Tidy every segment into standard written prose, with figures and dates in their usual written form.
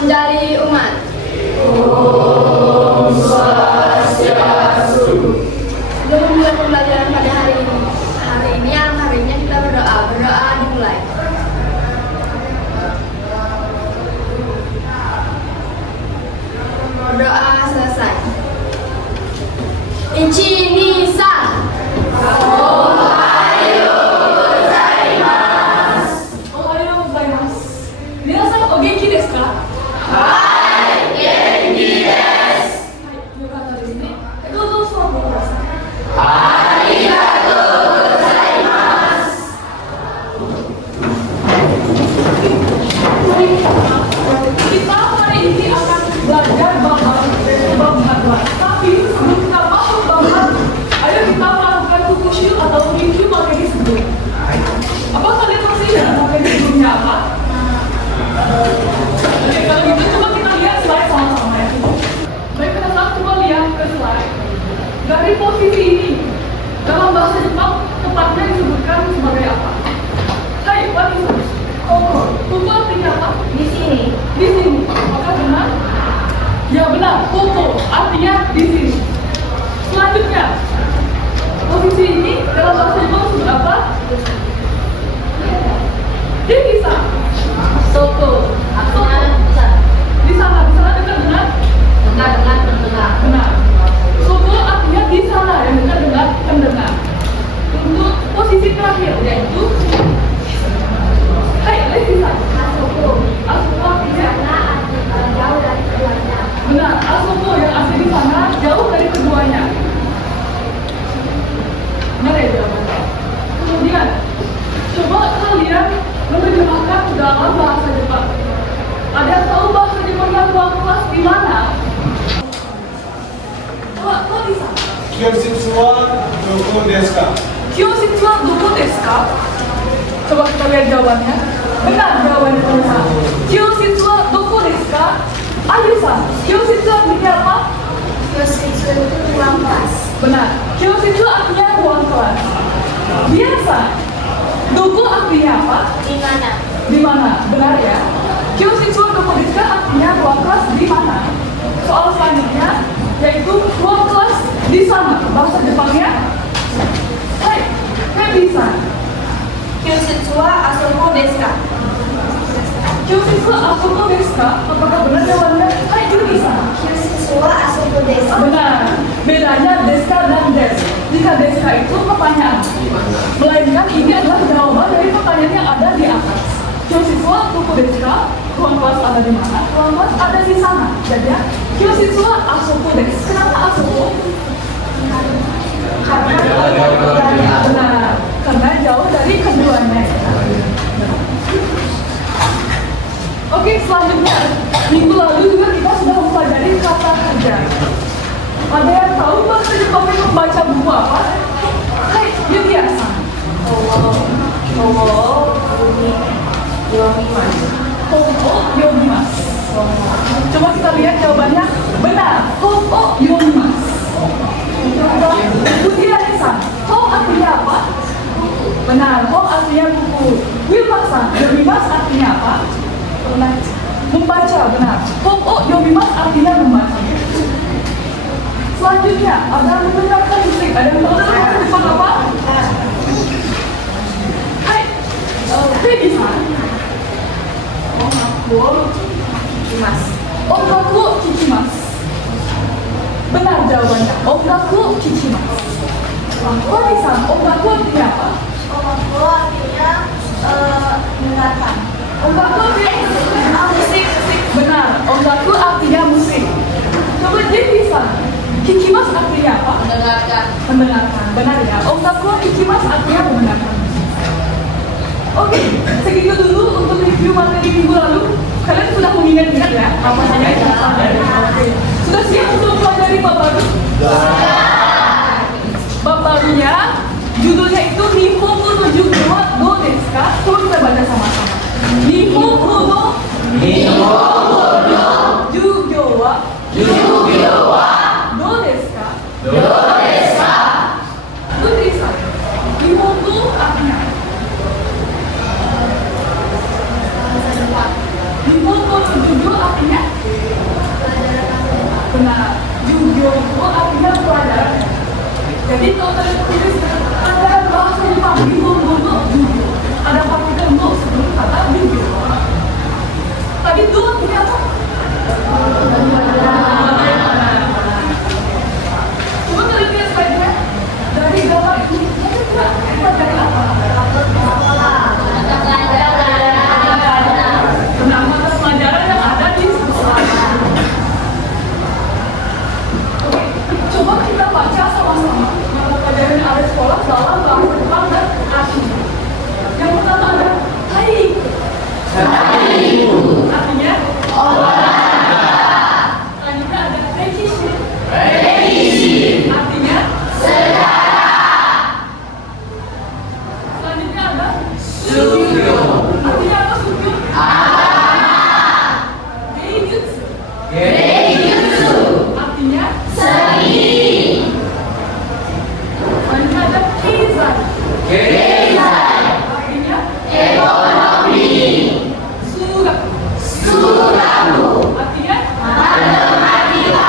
menjadi umat. Om Swastiastu. Sebelum memulai pembelajaran pada hari ini alangkah baiknya kita berdoa. Berdoa dimulai. Berdoa selesai. Ichi ni san. Ohayo gozaimasu. Ohayo gozaimasu. Minasan o genki desu ka? Hai, genki desu. よかったですね。どうぞ座ってください。ありがとうございます。Kita hari ini akan belajar bab hadwa. Tapi sebelum kita masuk bab hadwa, ayo kita melakukan kukusyu atau review materi sebelumnya. Apa kalian masih ingat materi sebelumnya apa? Oke, kalau gitu coba kita lihat slide sama-sama ya. Baik, teman-teman coba lihat ke slide. Dari posisi ini, dalam bahasa Jepang tepatnya disebutkan sebagai apa? Hai, what is it? Koko. Koko artinya apa? Di sini. Di sini. Apakah benar? Ya benar. Koko artinya di sini. Selanjutnya, posisi ini dalam bahasa Jepang disebut apa? Dia bisa. Soko. Soko. Di sana dekat dengan Dengar. benar. Soko artinya di sana yang dekat dengan pendengar. Untuk posisi terakhir yaitu hai, bisa. Soko. Asoko artinya Jauh dari keluarga. benar. Asoko yang ada di sana jauh dari keduanya. Benar ya jawabannya. Kemudian coba kalian menerjemahkan ke dalam bahasa Jepang. Ada yang tahu bahasa Jepangnya ruang kelas di mana? Kok bisa? 教室はどこですか Kyositsu wa doko desu ka? Coba kita lihat jawabannya. Benar jawabannya teman-teman. Kyositsu wa doko desu ka? Ayu-san, kyositsu artinya apa? Kyositsu itu ruang kelas. Benar. Kyositsu artinya ruang kelas. Biasa. Doko artinya apa? Di mana? Di mana? Benar ya. Kyositsu wa doko desu ka artinya ruang kelas di mana? Soal selanjutnya yaitu ruang kelas di sana. Bahasa Jepangnya hai, bisa. Kyositsu wa asoko desu ka? Kyositsu wa asoko desu ka? Apakah benar jawabannya? Hai, itu bisa. Kyositsu wa asoko desu. Benar. Bedanya deska dan des. Jika deska itu pertanyaan, melainkan ini adalah jawaban dari pertanyaan yang ada di atas. Kyositsu wa doko desu ka? Ruang kelas ada di mana? Ruang kelas ada di sana. Jadi ya, kyositsu wa asoko desu. Kenapa asoko? Benar. Karena jauh dari keduanya. Oke, selanjutnya minggu lalu juga kita sudah mempelajari kata kerja. Ada yang tahu bahasa Jepang itu membaca buku apa? Hai, biasa. Yomimasu. Coba kita lihat jawabannya. Benar. Yomimasu. Kutirani-san, hou artinya apa? Benar, hou artinya buku. Wilma-san, yomimasu artinya apa? Membaca, benar. Yomimasu artinya membaca. Selanjutnya, ada mendengarkan musik. Ada yang tahu bahasa Jepang apa? Hai, Peggy-san. Ongaku kikimasu. Benar jawabannya. Ongaku kikimasu. Kodi-san, ongaku artinya apa? Ongaku artinya mendengarkan. Ongaku artinya musik. Benar, ongaku artinya musik. Coba Jenny-san, kikimasu artinya apa? Mendengarkan. Benar ya. Ongaku kikimasu artinya mendengarkan. Oke, segitu dulu untuk review materi minggu lalu. Kalian sudah mengingat-ingat ya apa saja yang kita pelajari? Oke. Sudah siap untuk mempelajari bab baru? Bab barunya judulnya itu Nihongo no Jugyo wa do desu ka? Coba kita baca sama-sama. Nihongo no Jugyo wa do desu ka? Putri-san, Nihongo artinya Nihongo no Jugyo artinya Sugyo. Artinya apa Sugyo? Geijutsu. Geijutsu. Artinya Seni. selanjutnya ada Keizai. Keizai. Artinya Ekonomi. Suraku. Suraku. Artinya Matematika.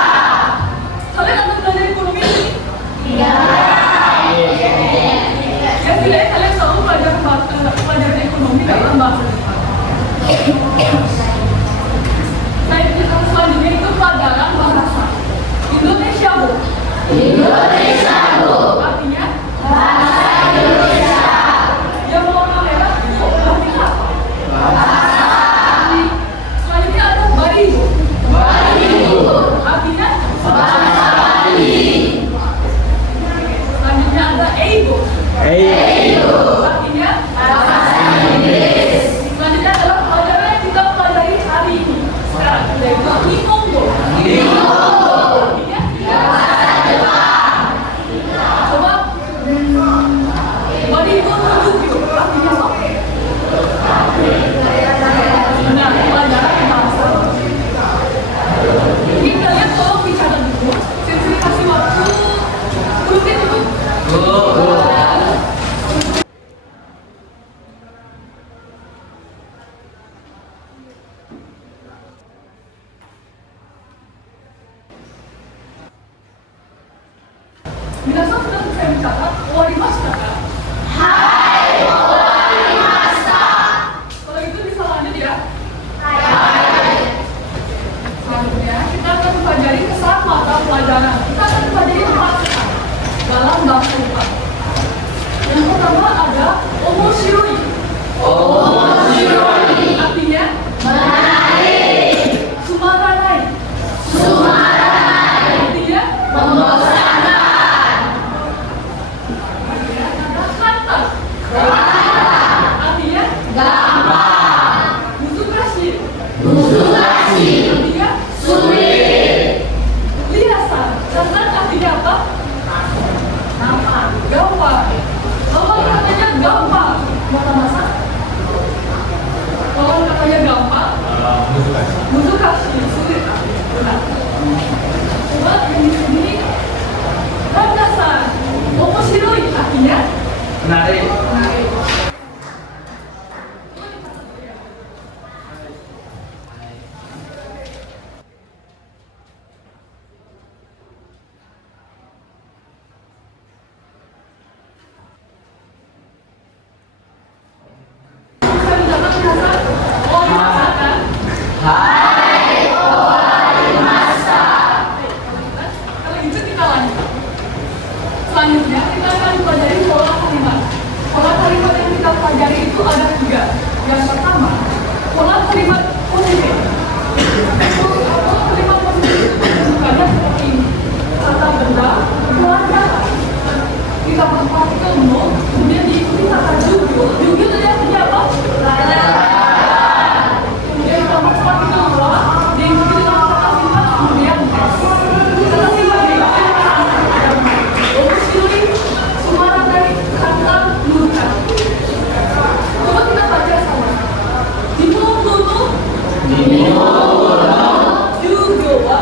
kalian akan belajar ekonomi ini? Iya. Ya setidaknya kalian selalu pelajaran ekonomi dalam bahasa Jepang. Nah, yang selanjutnya itu pelajaran bahasa Indonesia, Bu. Indonesia, Bu. Artinya Bahasa Indonesia. yang berwarna merah itu artinya apa? Bahasa Selanjutnya ada Barigo. Barigo. Artinya Bahasa Bali. selanjutnya ada Eigo. Eigo. Artinya Bahasa Inggris. selanjutnya adalah pelajaran yang kita pelajari hari ini sekarang, yaitu Nihongo. Nihongo. Artinya Bahasa Jepang. coba Barigo no Jugyo artinya apa? Benar, pelajaran bahasa. Ini kalian tolong dicatat dulu. Sensei kasih waktu 10 menit dulu. Minasan sudah selesai mencatat, owarimashita kan? Kalau gitu bisa lanjut ya. Selanjutnya kita akan mempelajari kesan mata pelajaran. Kita akan mempelajari 4 kesan dalam bahasa Jepang. Yang pertama ada omoshiroi. Omoshiroi. Artinya Menarik. sumaranai. Sumaranai. Artinya Membosankan. ada kata. Artinya Gampang. musukashi. Musukashi. Artinya Sulit. liasa. Kata artinya apa? Gampang. Lawan katanya gampang. Mata masak. Lawan katanya gampang. Musukashi. Sulit. Benar. Coba yang di sini. Randasan. Omoshiroi. Artinya Menarik. menarik. Bisa dicatat biasa. Oh, dimasakan. Hai. Owarimashita. Kalau gitu kita lanjut. Selanjutnya kita akan pelajari pola kalimat. Pola kalimat yang kita pelajari itu ada 3. Yang pertama, pola kalimat positif. Pola kalimat positif itu bentukannya seperti ini. Kata benda, pelajaran. Kita partikel no, kemudian diikuti kata jugyo. Jugyo tadi artinya apa? Pelajaran. Kemudian ditambah partikel wa, diikuti dengan kata sifat, kemudian s. Kata sifat diikuti dengan omoshiroi, sumaranai, kata musukashi. Coba kita baca sama. Nihongo no jugyo wa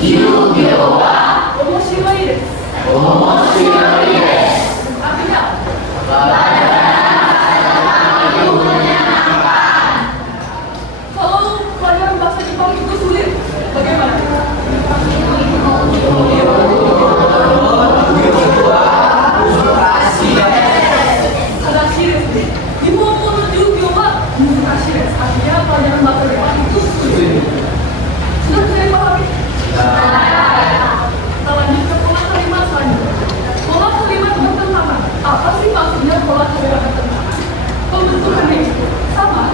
Jugyo wa omoshiroi desu. omoshiroi desu. Artinya kalau pelajaran bahasa Jepang itu sulit, bagaimana? Ada shiris nih. Nihongo no jugyo wa musukashi desu. Artinya pelajaran bahasa Jepang itu sulit. Sudah bisa dipahami? Kita lanjut ke pola kalimat selanjutnya. Pola kalimat bertentangan. Apa sih maksudnya pola kalimat bertentangan? Pembentukannya itu sama,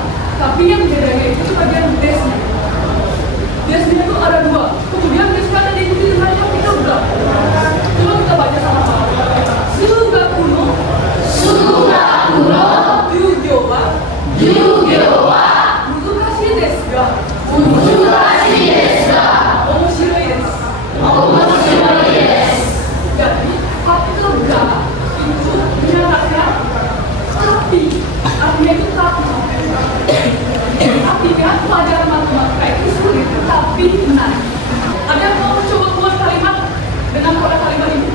tapi yang bedanya itu di bagian desnya. Desnya itu ada 2. Kemudian desnya ada diikuti dengan partikel berapa? Coba kita baca sama-sama. Sugaku no Sugaku no jugyo wa jugyo wa musukashi desu ga musukashi desu ga omoshiroi desu. omoshiroi desu. Jadi partikel ga itu menyatakan tapi, artinya itu tapi menarik. Ada yang mau coba buat kalimat dengan pola kalimat ini?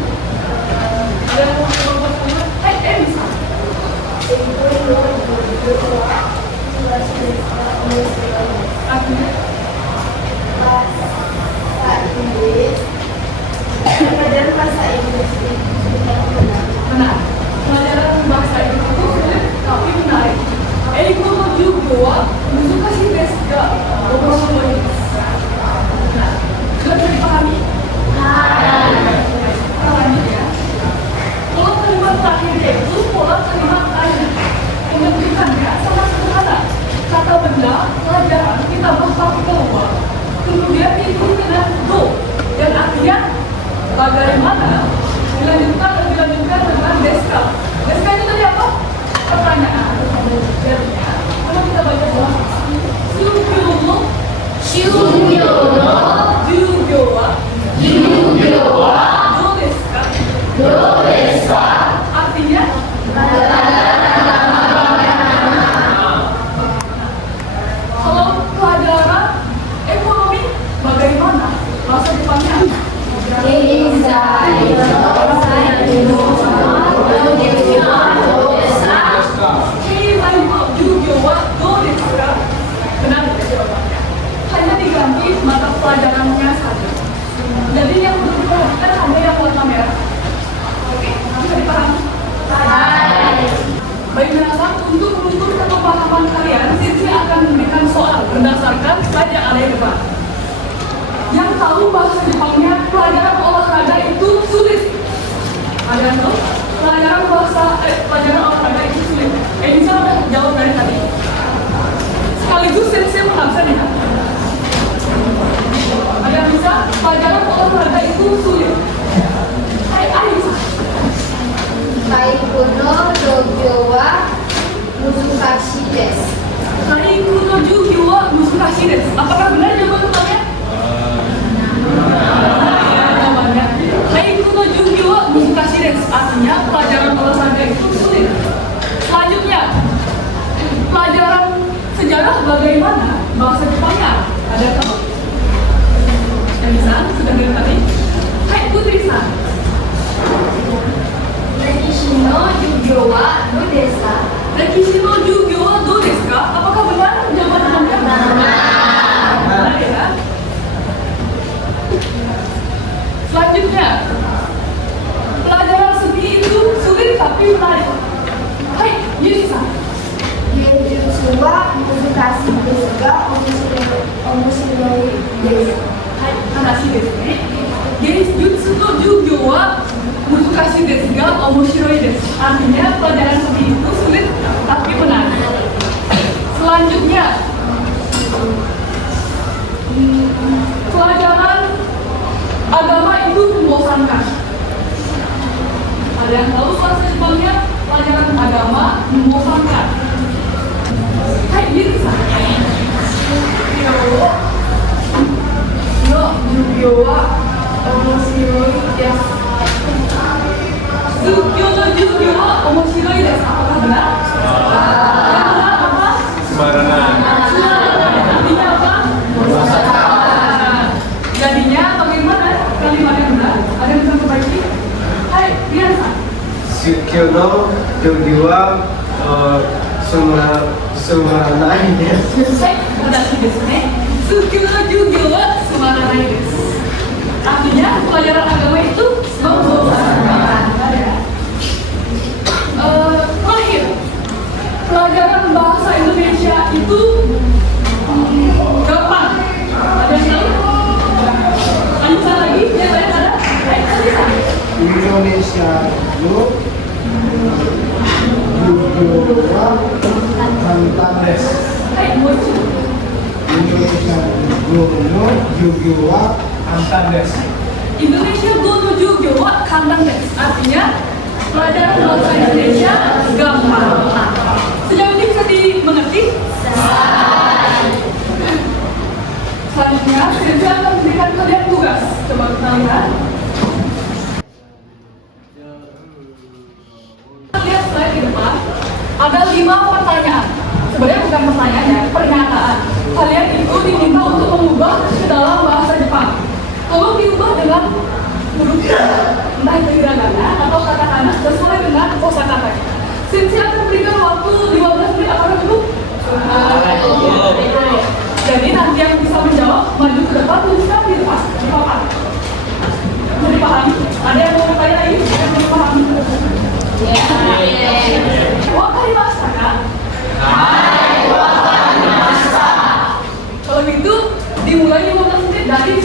Ada yang mau coba buat kalimat? Bisa. Artinya? Pelajaran bahasa Inggris Benar. Pelajaran bahasa Inggris itu sulit tapi menarik. Eigo no Jugyo wa muzukashii desu ga omoshiroi desu. Nah, sudah bisa dipahami? Pahami ya. Pola kalimat terakhir yaitu pola kalimat tanya. Menunjukkannya sangat sederhana. Kata benda, pelajaran, ditambah partikel wa. Kemudian diikuti dengan do. Dan artinya bagaimana dilanjutkan dengan deska. Deska itu tadi apa? Pertanyaan. Jadinya, kalau kita baca sama Shugyo no Jugyo wa do desu ka? Artinya kalau pelajaran ekonomi bagaimana? Bahasa Jepangnya benar tidak jawabannya? Hanya diganti mata pelajarannya saja. Jadi yang perlu diperhatikan hanya yang warna merah. Oke, bisa dipahami? Baik teman-teman, untuk menunjukkan pemahaman kalian, Sisi akan memberikan soal berdasarkan slide yang ada di depan. Yang tahu bahasa Jepangnya pelajaran olahraga itu sulit. Ada yang tahu? Pelajaran olahraga itu sulit. Bisa udah jawab dari tadi. Sekaligus Sensei menangkan ya. Ada yang bisa? Pelajaran olahraga itu sulit. Bisa. Kaiku no Jugyo wa muzukashii desu. Kaiku no Jugyo wa muzukashii desu. Apakah benar jawaban pertanyaan? Jawabannya Kaiku no Jugyo wa muzukashii desu. Artinya pelajaran olahraga itu sulit. Selanjutnya, pelajaran sejarah bagaimana bahasa Jepangnya? Ada tahu? Yang bisa? Sudah dengar tadi? Hai Putri-san. Rekishi no Jugyo wa do desu ka? Rekishi no Jugyo wa do desu ka? Apakah benar jawaban Anda? Benar ya. Selanjutnya, pelajaran seni itu sulit tapi menarik. Hai Yusi-san. Genjutsu wa muzukashii desu ga omoshiroi desu. Hai, hanashi desu ne. Genjutsu no Jugyo wa muzukashii desu ga omoshiroi desu. Artinya pelajaran seni itu sulit tapi menarik. Selanjutnya, pelajaran agama itu membosankan. Ada yang tahu bahasa Jepangnya pelajaran agama membosankan? Hai, Lisa. No Jugyo wa omoshiroi desu. Jugyo no Jugyo wa omoshiroi desu. Apakah benar? Yang benar apa? Sembarangan. Artinya apa? Jadinya bagaimana kalimat yang benar? Ada yang bisa perbaiki? Hai, Rian-san. Shugyo no Jugyo wa sumaranai desu. Hai, hadashi desu ne. Shugyo no Jugyo wa sumaranai desu. Artinya pelajaran agama itu membosankan. Terakhir, pelajaran bahasa Indonesia itu gampang. Ada yang tahu? Lanjutkan lagi, ya saya ada. Hai, Alisa. Indonesia no Jugyo wa kantan desu. Hai, Mochi. Indonesia no Jugyo wa kantan desu. Indonesia go no Jugyo wa kantan desu. Artinya pelajaran bahasa Indonesia gampang. Sejauh ini bisa dimengerti? Selanjutnya, saya akan memberikan kalian tugas. Coba kita lihat. Lihat slide di depan. Ada 5 pertanyaan. sebenarnya bukan pertanyaan ya, pernyataan. Kalian itu diminta untuk mengubah ke dalam bahasa Jepang. Tolong diubah dengan huruf entah itu hiragana atau katakana sesuai dengan kosakata. Sinsi akan berikan waktu 15 menit apakah cukup? Jadi nanti yang bisa menjawab maju ke depan tuliskan di atas di papan. Jadi pahami? Ada yang mau bertanya lagi? Yang belum paham? Wakarimashita kan? Kalau gitu dimulai 15 menit dari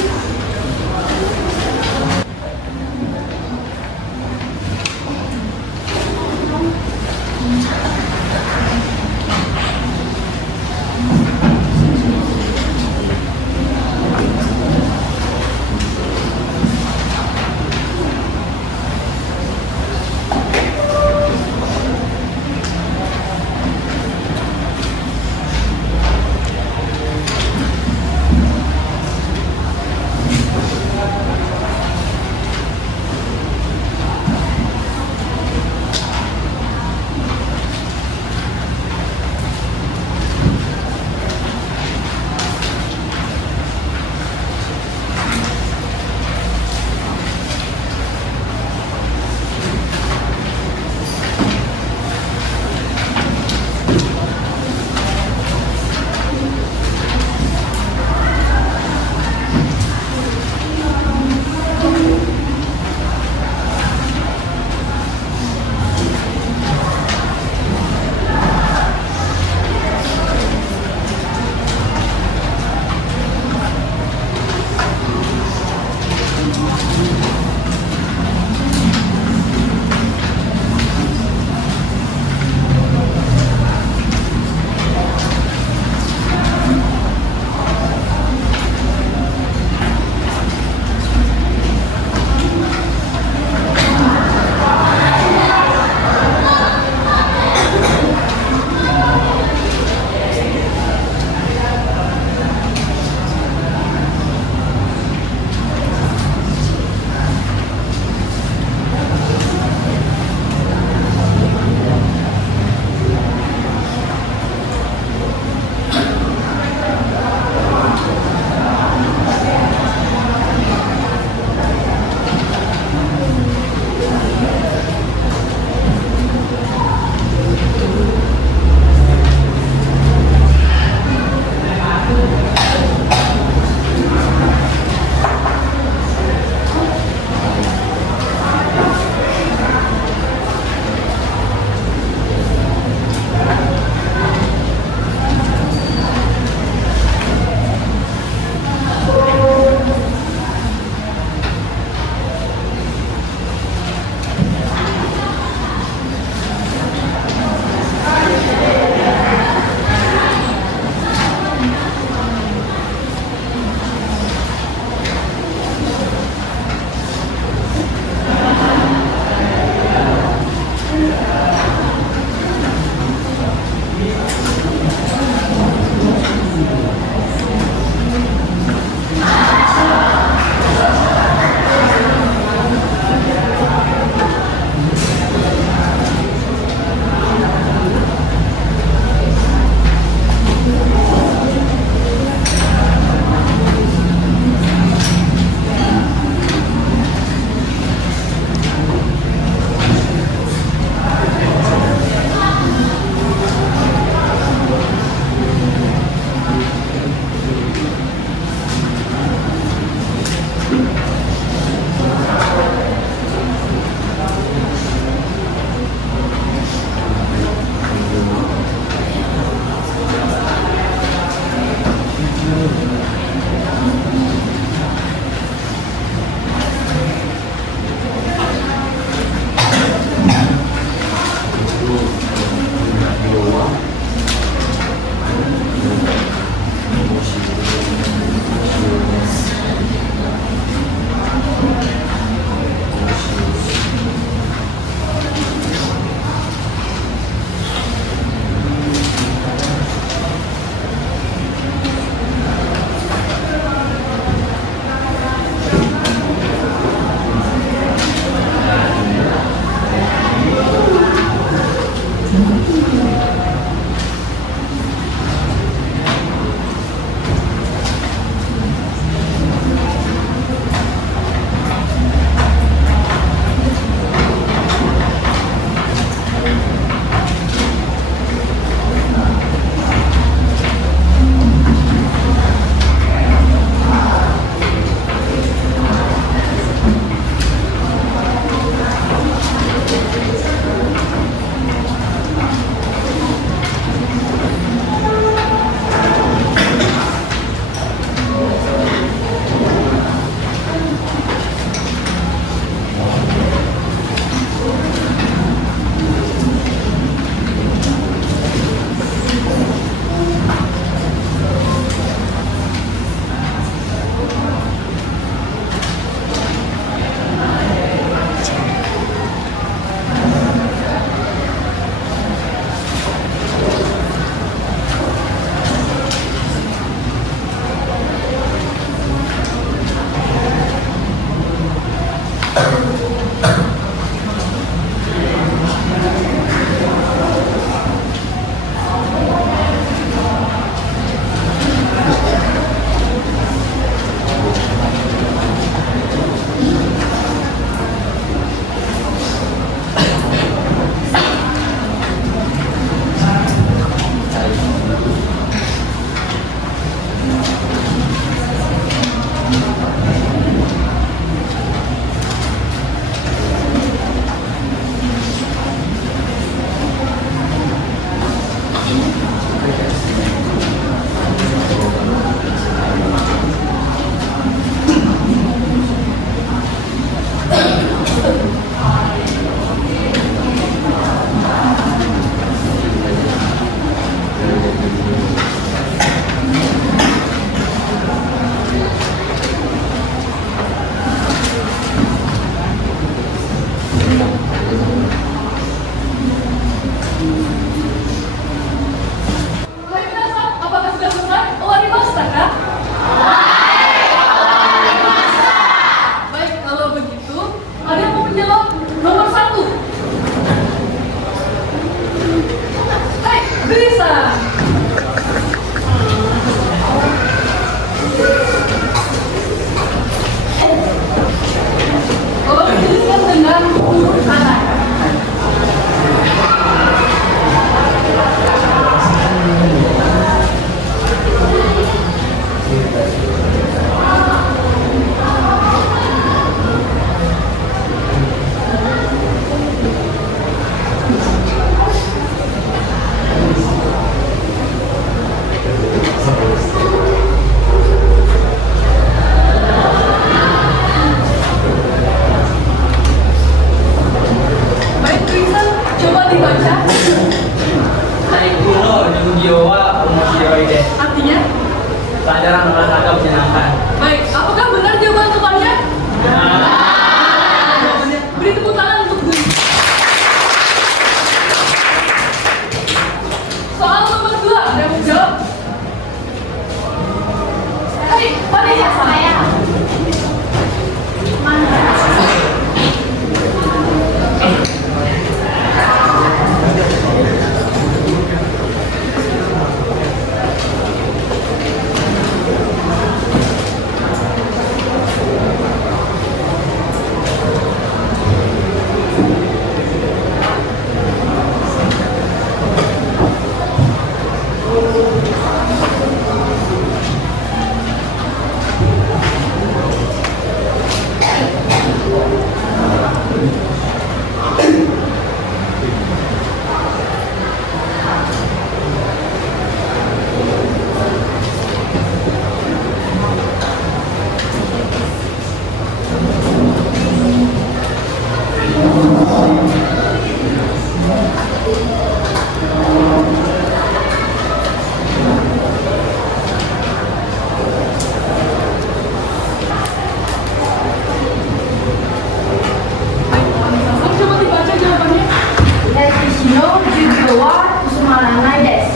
Sumaranai des.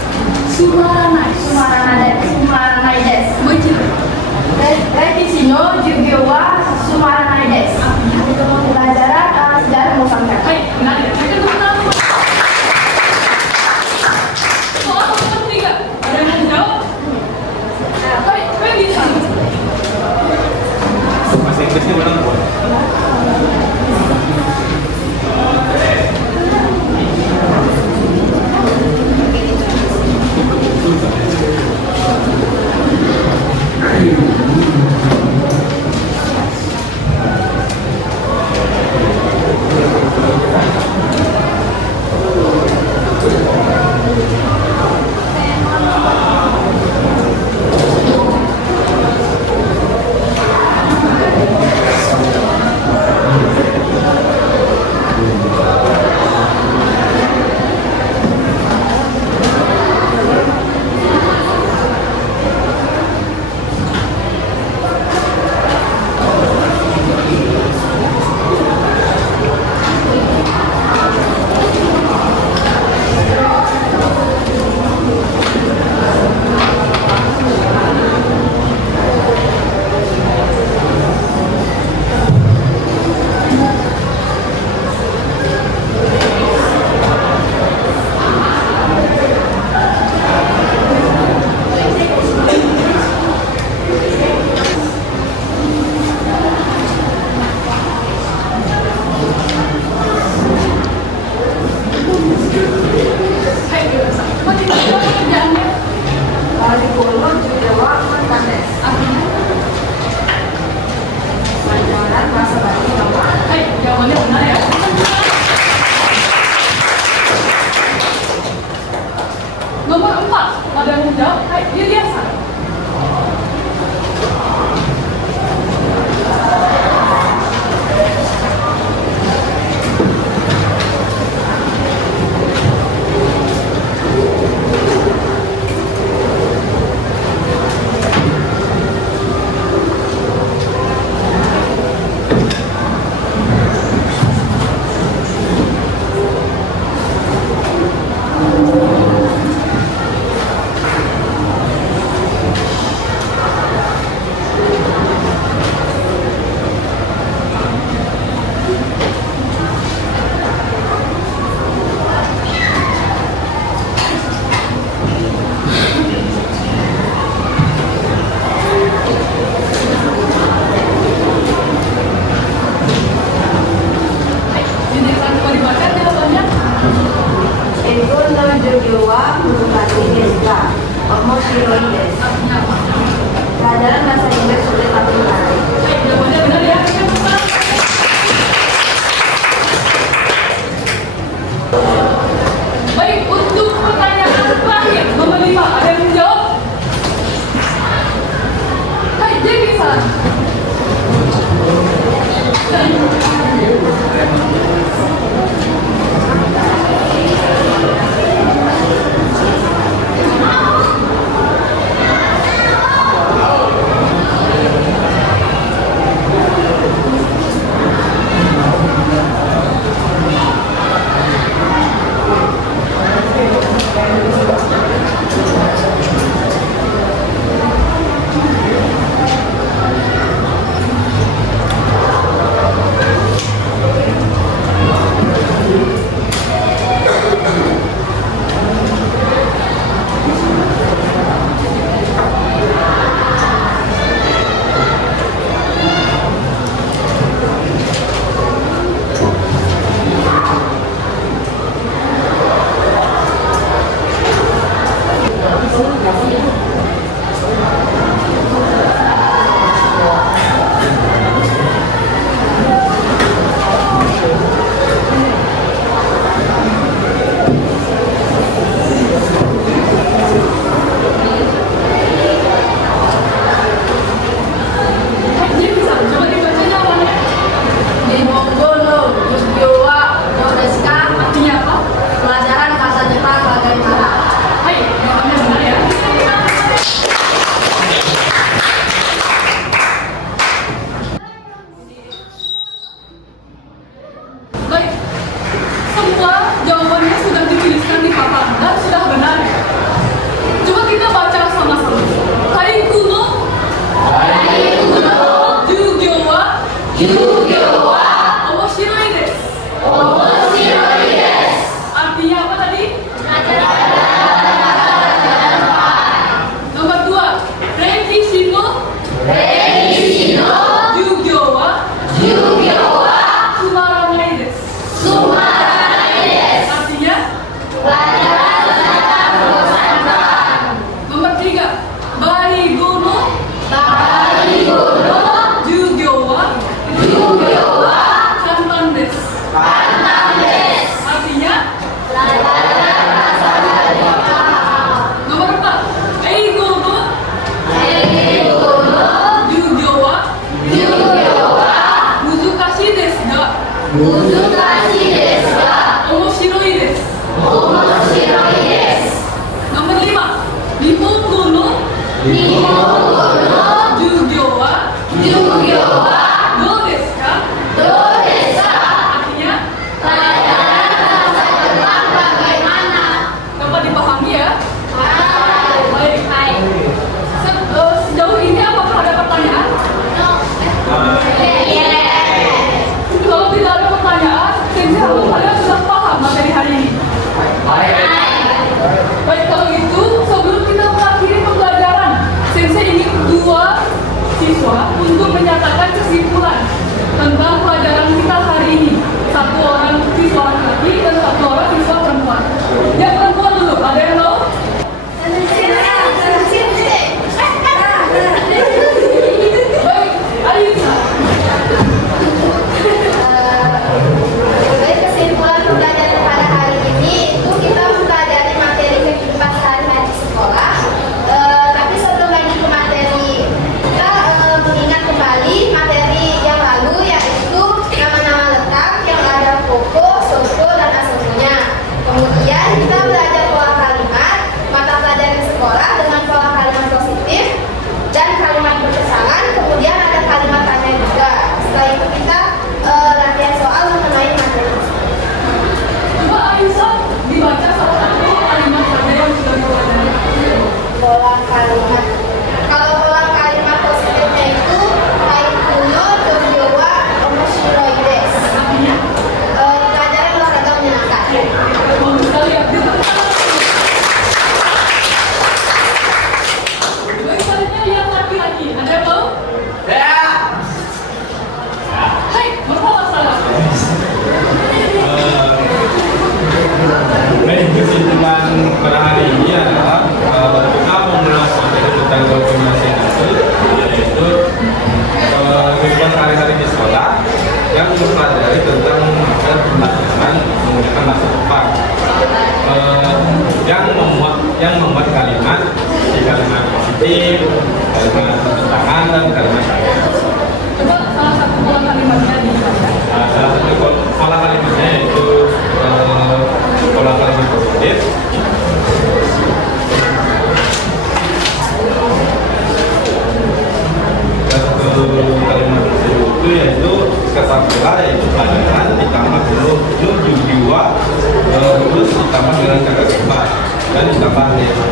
Betul. Revisi no juga wa Sumaranai des. Pelajaran sejarah Nusantara. Hai, benar ya? Saya kan kenal. Soal nomor 3. Ada yang mau jawab? Hai, bisa. Bahasa Inggrisnya benar nggak? Hai, jawabannya benar ya? Nomor 4. Ada yang mau jawab? Hai, dia biasa. Jadi kalau dibaca jawabannya Egono juga wa Murukati deska. Omoshiroi des. artinya apa? Pelajaran bahasa Inggris sulit tapi menarik. Hai, jawabannya benar ya? Baik, untuk pertanyaan terakhir nomor 5, ada yang menjawab? Hai, dia bisa. Nihongo no Jugyo wa Jugyo wa do desu ka? do desu ka? Artinya Pelajaran bahasa Jepang bagaimana? dapat dipahami ya? Hai. Baik. Sejauh ini apakah ada pertanyaan? Yes. Kalau tidak ada pertanyaan, Sensei harap kalian sudah paham materi hari ini. Baik, kalau gitu sebelum kita mengakhiri pembelajaran, Sensei ingin dua siswa untuk menyatakan kesimpulan tentang pelajaran kita hari ini. Satu orang siswa laki-laki dan satu orang siswa perempuan. Yang perempuan dulu, ada yang mau? Baik, Alisa. Dari kesimpulan pembelajaran pada hari ini itu kita mempelajari materi kehidupan sehari-hari di sekolah. Tapi sebelum lanjut ke materi, kita mengingat kembali materi yang lalu, yaitu nama-nama lengkap yang ada koko, soko, dan asosinya. Kemudian kita belajar pola kalimat, mata pelajaran sekolah dengan pola kalimat positif dan kalimat berkesangan. Kemudian ada kalimat tanya juga. Setelah itu kita latihan soal mengenai materi. Coba Alisa dibaca salah satu kalimat saja yang sudah dipelajari. Pola kalimat. Kalau pola kalimat positifnya itu Kaikuno Jogyo wa Omoshiroi desu. Artinya, Pelajaran olahraga menyenangkan. bagus sekali ya. Baik, selanjutnya yang laki-laki. Ada yang mau? Hai, berapa salah? Baik, kesimpulan pada hari ini adalah kita mengulas materi tentang koordinasi itu, yaitu kehidupan sehari-hari di sekolah yang mempelajari tentang pembelajaran menggunakan bahasa Jepang, yang membuat kalimat di kalimat positif, kalimat bertentangan dan kalimat saya. Coba salah satu pola kalimatnya dibaca. Salah satu pola kalimatnya yaitu pola kalimat positif. Salah satu kalimat positif itu yaitu kata pola, yaitu pelajaran ditambah jiwa, terus ditambah dengan kata sifat dan ditambah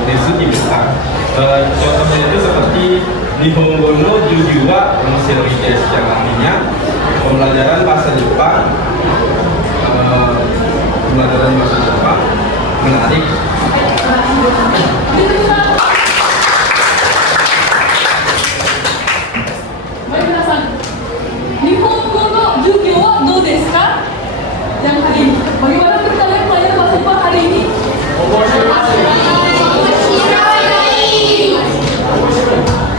desu di besar. Contohnya itu seperti Nihongo no Jujuwa Omoshiroi desu, yang artinya pembelajaran bahasa Jepang menarik. Baik, minasan. Nihongo no Jugyo wa do desu ka? Yang hari ini. Bagaimana kita lihat pelajaran bahasa Jepang hari ini?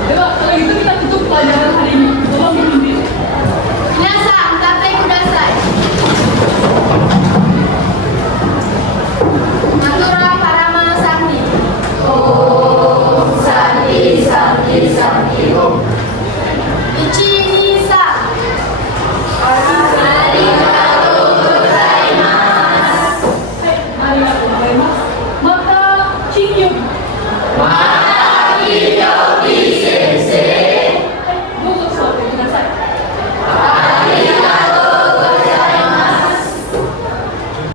Coba, kalau gitu kita tutup pelajaran hari ini. Tolong dipimpin. Minasan, tatai kudasai. Natura parama sakti. Santi santi santi om. Ichi ni sa. Arigatou gozaimasu. Arigatou gozaimasu. Mata Chinyubi. Mata